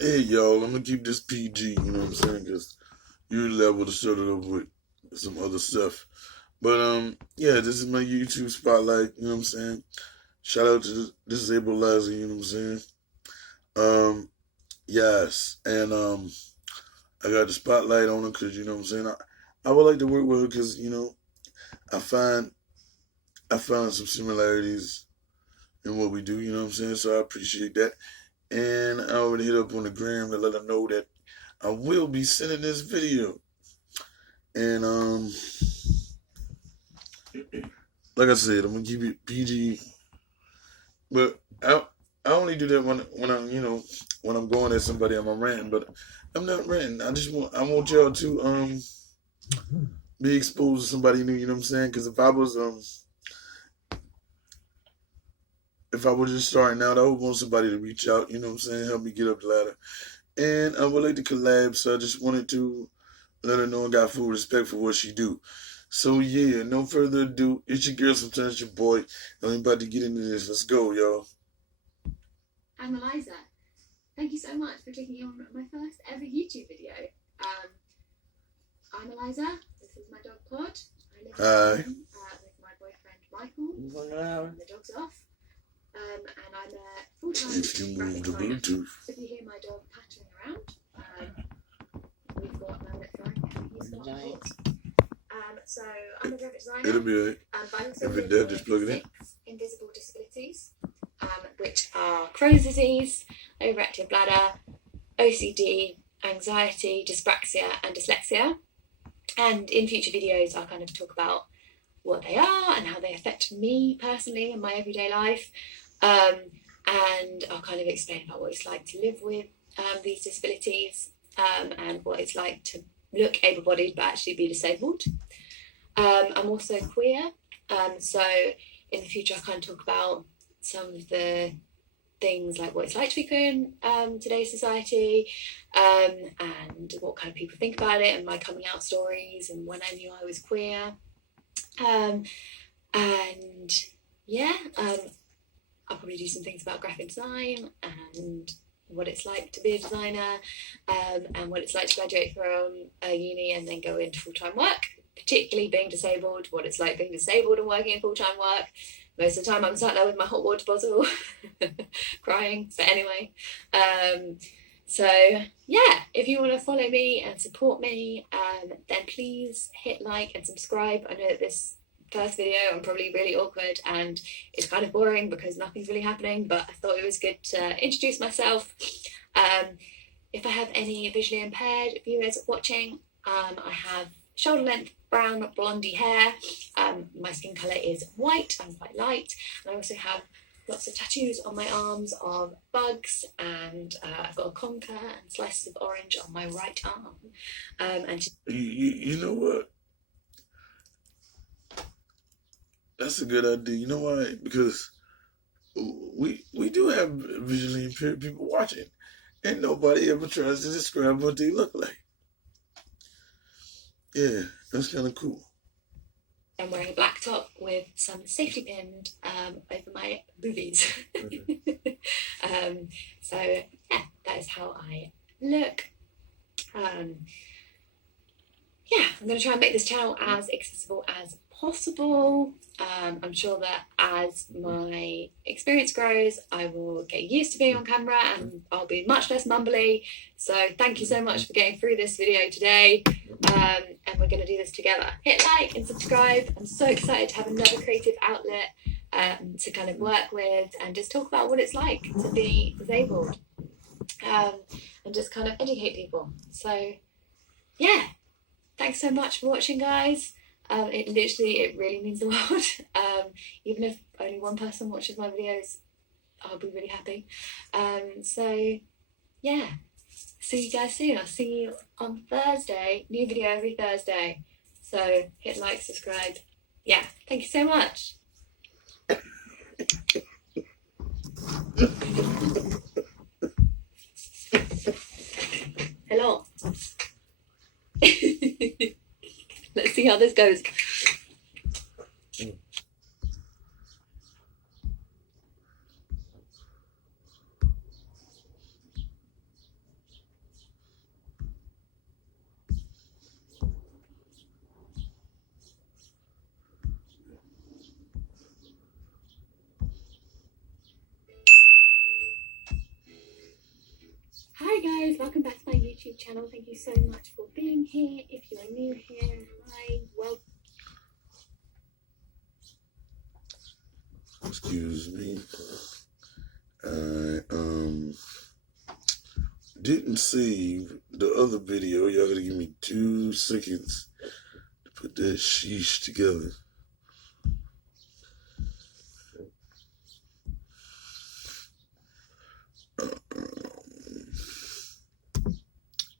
Hey, y'all, I'm gonna keep this PG, you know what I'm saying? Because usually I would have started off with some other stuff. But, yeah, this is my YouTube spotlight, you know what I'm saying? Shout out to the disabled Liza, you know what I'm saying? Um, yes, and, I got the spotlight on her because, you know what I'm saying? I would like to work with her because, I find, I found some similarities in what we do, you know what I'm saying? So I appreciate that. And I already hit up on the gram to let her know that I will be sending this video. And like I said, I'm gonna keep it PG. But I only do that when I'm when I'm going at somebody and I'm ranting. But I'm not ranting. I want y'all to be exposed to somebody new. You know what I'm saying? Because if I was just starting out, I would want somebody to reach out. You know what I'm saying? Help me get up the ladder. And I would like to collab. So I just wanted to let her know I got full respect for what she do. So yeah, no further ado. It's your girl, sometimes your boy. And I'm about to get into this. Let's go, y'all. I'm Eliza. Thank you so much for taking me on my first ever YouTube video. I'm Eliza. This is my dog Pod. I live Hi. with my boyfriend Michael. The dog's off. And I'm a full-time If you move graphic the designer. Bluetooth. If you hear my dog pattering around, we've got Mammoth Frank. He's got Giants. So I'm a graphic designer. It'll be alright. If it does, just plug it in. 6 invisible disabilities, which are Crohn's disease, overactive bladder, OCD, anxiety, dyspraxia, and dyslexia. And in future videos, I'll kind of talk about what they are and how they affect me personally in my everyday life. And I'll kind of explain about what it's like to live with these disabilities and what it's like to look able-bodied but actually be disabled. I'm also queer, so in the future I kind of talk about some of the things like what it's like to be queer in today's society, and what kind of people think about it, and my coming out stories, and when I knew I was queer. And yeah, I'll probably do some things about graphic design and what it's like to be a designer, and what it's like to graduate from uni and then go into full-time work, particularly being disabled, what it's like being disabled and working in full-time work. Most of the time I'm sat there with my hot water bottle crying, but anyway. So yeah, if you want to follow me and support me, then please hit like and subscribe. I know that this first video I'm probably really awkward and it's kind of boring because nothing's really happening, but I thought it was good to introduce myself. If I have any visually impaired viewers watching, I have shoulder length brown blondie hair. My skin colour is white, I'm quite light, and I also have lots of tattoos on my arms of bugs, and I've got a conker and slices of orange on my right arm. And You know what? That's a good idea. You know why? Because we do have visually impaired people watching, and nobody ever tries to describe what they look like. Yeah, that's kind of cool. I'm wearing a black top with some safety pinned over my boobies. So yeah, that is how I look. Yeah, I'm going to try and make this channel as accessible as possible. I'm sure that as my experience grows, I will get used to being on camera and I'll be much less mumbly. So thank you so much for getting through this video today. And we're going to do this together. Hit like and subscribe. I'm so excited to have another creative outlet to kind of work with and just talk about what it's like to be disabled, and just kind of educate people. So yeah, thanks so much for watching, guys. It really means the world. Even if only one person watches my videos, I'll be really happy. So yeah, see you guys soon. I'll see you on Thursday. New video every Thursday. So hit like, subscribe. Yeah, thank you so much. Hello. Let's see how this goes. Hi guys, welcome back to my YouTube channel. Thank you so much for being here. If you are new here, hi, welcome. Excuse me. I didn't save the other video. Y'all gotta give me 2 seconds to put that sheesh together.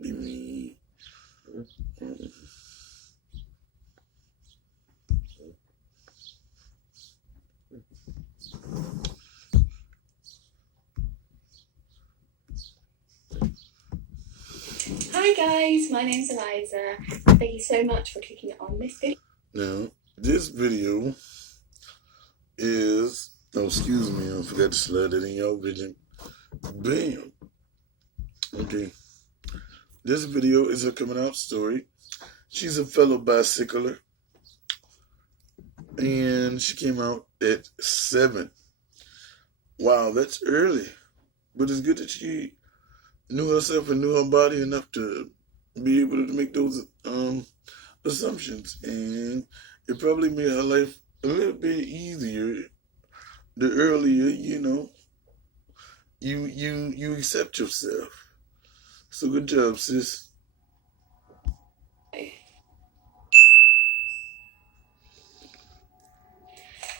Give me. Hi guys, my name's Eliza. Thank you so much for clicking on this video. Now, this video is. Oh, excuse me, I forgot to slide that in y'all vision. Bam! Okay. This video is her coming out story. She's a fellow bicycler. And she came out at 7. Wow, that's early. But it's good that she knew herself and knew her body enough to be able to make those assumptions. And it probably made her life a little bit easier the earlier, you accept yourself. So good job, sis.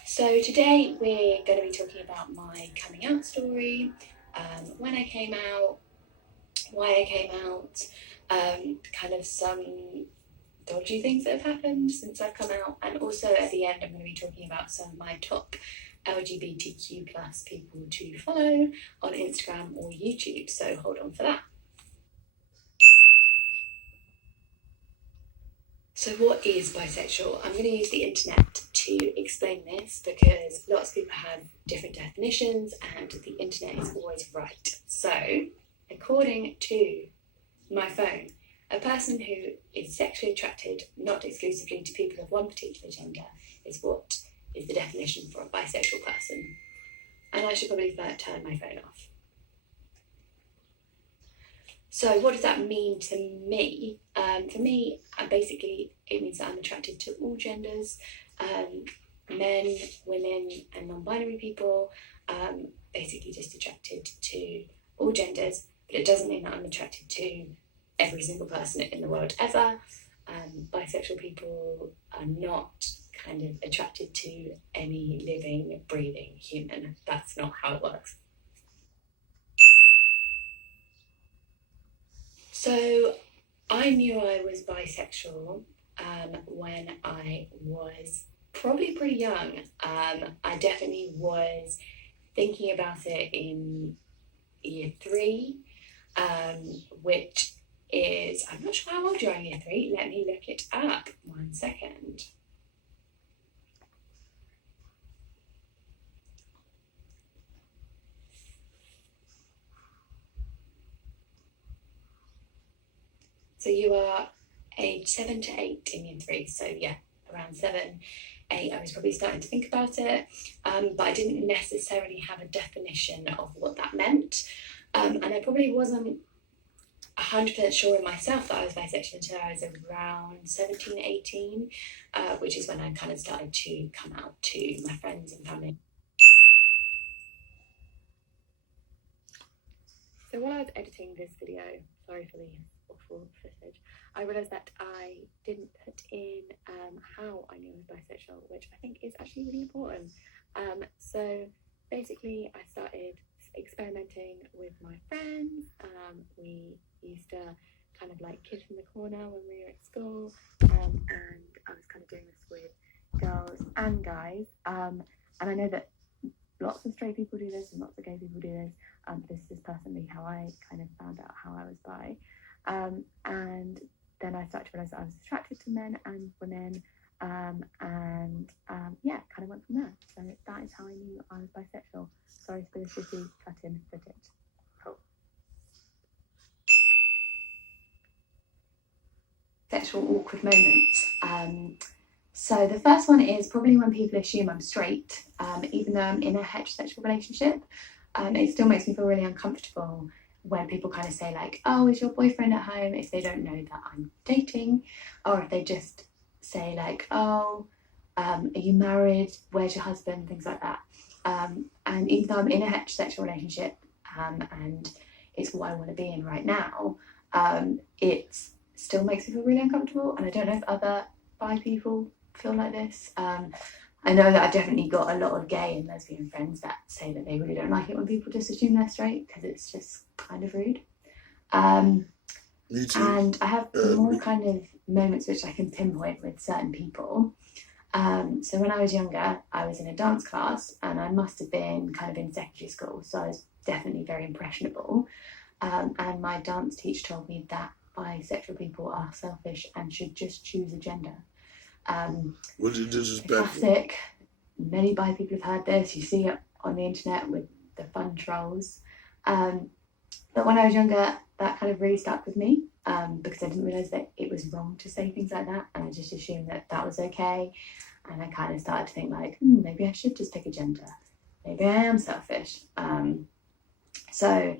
So today we're going to be talking about my coming out story, when I came out, why I came out, kind of some dodgy things that have happened since I've come out, and also at the end I'm going to be talking about some of my top LGBTQ plus people to follow on Instagram or YouTube, so hold on for that. So what is bisexual? I'm going to use the internet to explain this because lots of people have different definitions and the internet is always right. So, according to my phone, a person who is sexually attracted not exclusively to people of one particular gender is what is the definition for a bisexual person. And I should probably turn my phone off. So what does that mean to me? For me, basically, it means that I'm attracted to all genders, men, women, and non-binary people, basically just attracted to all genders, but it doesn't mean that I'm attracted to every single person in the world ever. Bisexual people are not kind of attracted to any living, breathing human. That's not how it works. So I knew I was bisexual when I was probably pretty young. I definitely was thinking about it in year 3, which is, I'm not sure how old you are in year 3. Let me look it up. 1 second. So you are age 7 to 8 in year 3. So yeah, around 7, 8, I was probably starting to think about it, but I didn't necessarily have a definition of what that meant. And I probably wasn't 100% sure in myself that I was bisexual until I was around 17, 18, which is when I kind of started to come out to my friends and family. So while I was editing this video, sorry for the awful footage, I realised that I didn't put in how I knew I was bisexual, which I think is actually really important. So basically I started experimenting with my friends. We used to kind of like kiss in the corner when we were at school, and I was kind of doing this with girls and guys, and I know that lots of straight people do this and lots of gay people do this. This is personally how I kind of found out how I was bi, and then I started to realise that I was attracted to men and women, yeah, kind of went from there. So that is how I knew I was bisexual. Sorry for the shitty cut-in footage. Cool. Sexual awkward moments. So the first one is probably when people assume I'm straight, even though I'm in a heterosexual relationship. It still makes me feel really uncomfortable when people kind of say like, oh, is your boyfriend at home, if they don't know that I'm dating, or if they just say like, oh, are you married, where's your husband, things like that. And even though I'm in a heterosexual relationship, and it's what I want to be in right now, it still makes me feel really uncomfortable, and I don't know if other bi people feel like this. I know that I've definitely got a lot of gay and lesbian friends that say that they really don't like it when people just assume they're straight, because it's just kind of rude. Me too. And I have more kind of moments which I can pinpoint with certain people. So when I was younger, I was in a dance class, and I must have been kind of in secondary school, so I was definitely very impressionable. And my dance teacher told me that bisexual people are selfish and should just choose a gender. Which is disrespectful. Classic. Many bi people have heard this. You see it on the internet with the fun trolls. But when I was younger, that kind of really stuck with me, because I didn't realise that it was wrong to say things like that, and I just assumed that that was okay. And I kind of started to think like, maybe I should just pick a gender. Maybe I am selfish. So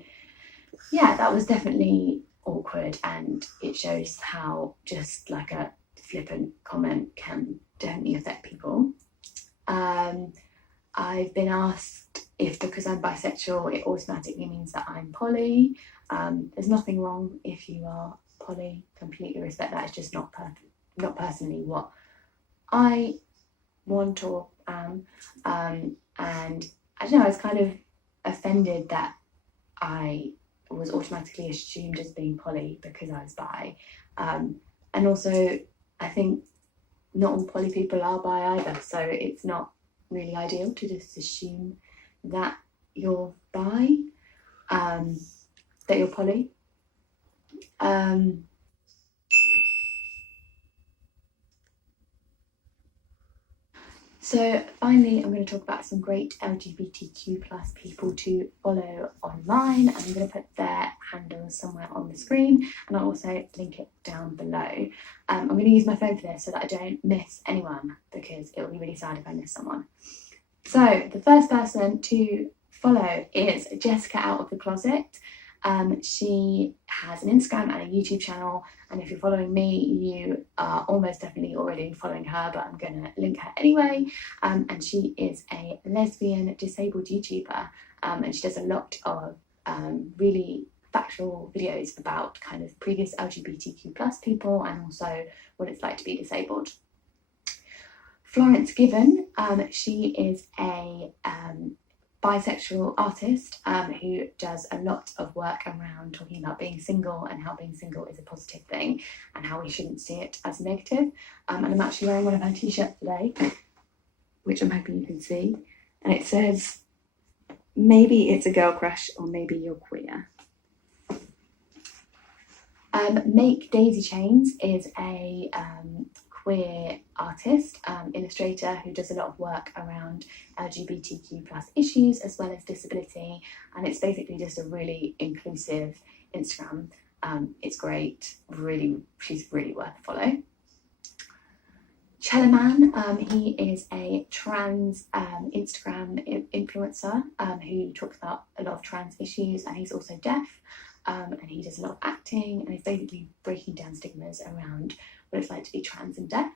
yeah, that was definitely awkward, and it shows how just like a flippant comment can definitely affect people. I've been asked if because I'm bisexual it automatically means that I'm poly. There's nothing wrong if you are poly, completely respect that. It's just not personally what I want or am. And I don't know, I was kind of offended that I was automatically assumed as being poly because I was bi. And also I think not all poly people are bi either, so it's not really ideal to just assume that you're bi, that you're poly. So finally, I'm going to talk about some great LGBTQ plus people to follow online. I'm going to put their handles somewhere on the screen, and I'll also link it down below. I'm going to use my phone for this so that I don't miss anyone, because it will be really sad if I miss someone. So the first person to follow is Jessica Out of the Closet. She has an Instagram and a YouTube channel, and if you're following me, you are almost definitely already following her, but I'm going to link her anyway. And she is a lesbian disabled YouTuber, and she does a lot of really factual videos about kind of previous LGBTQ plus people and also what it's like to be disabled. Florence Given, she is a bisexual artist who does a lot of work around talking about being single and how being single is a positive thing and how we shouldn't see it as negative. And I'm actually wearing one of her t-shirts today, which I'm hoping you can see, and it says, "Maybe it's a girl crush or maybe you're queer." Make Daisy Chains is a queer artist, illustrator who does a lot of work around LGBTQ plus issues as well as disability, and it's basically just a really inclusive Instagram. It's great, she's really worth a follow. Chellaman, he is a trans Instagram influencer who talks about a lot of trans issues, and he's also deaf, and he does a lot of acting, and he's basically breaking down stigmas around what it's like to be trans and deaf.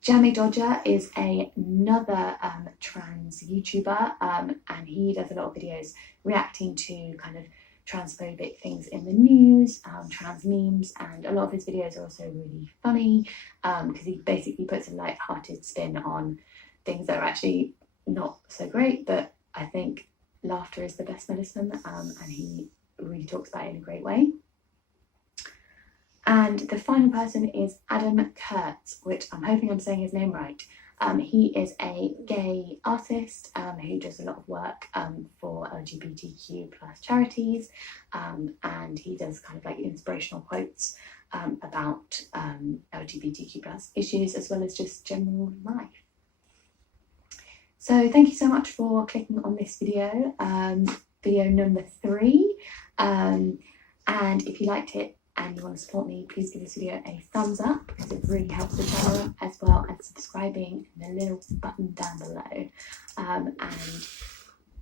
Jamie Dodger is another trans YouTuber, and he does a lot of videos reacting to kind of transphobic things in the news, trans memes, and a lot of his videos are also really funny because he basically puts a light-hearted spin on things that are actually not so great, but I think laughter is the best medicine, and he really talks about it in a great way. And the final person is Adam Kurtz, which I'm hoping I'm saying his name right. He is a gay artist who does a lot of work for LGBTQ plus charities, and he does kind of like inspirational quotes about LGBTQ plus issues as well as just general life. So thank you so much for clicking on this video, video number 3. And if you liked it and you want to support me, please give this video a thumbs up because it really helps the channel, as well as subscribing and the little button down below. And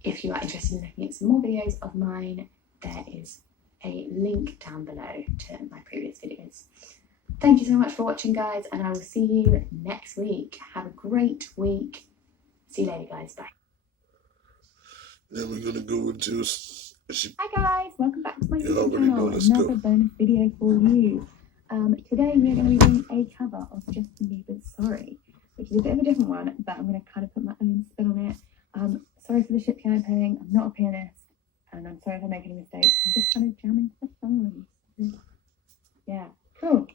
if you are interested in looking at some more videos of mine, there is a link down below to my previous videos. Thank you so much for watching, guys, and I will see you next week. Have a great week. See you later, guys. Bye. Then we're gonna go into. Hi guys, welcome back to my You YouTube already know, channel. let's Another go. bonus video for you. Today we are going to be doing a cover of Justin Bieber's Sorry, which is a bit of a different one, but I'm going to kind of put my own spin on it. Sorry for the shit piano playing. I'm not a pianist, and I'm sorry if I make any mistakes. I'm just kind of jamming for fun. Yeah, cool.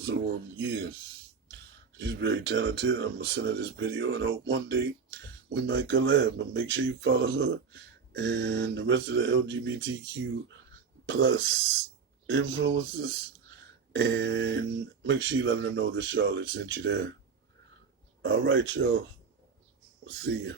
So yeah, she's very talented. I'm gonna send her this video and hope one day we might collab. But make sure you follow her and the rest of the LGBTQ plus influencers, and make sure you let her know that Charlotte sent you there. All right, y'all. See ya.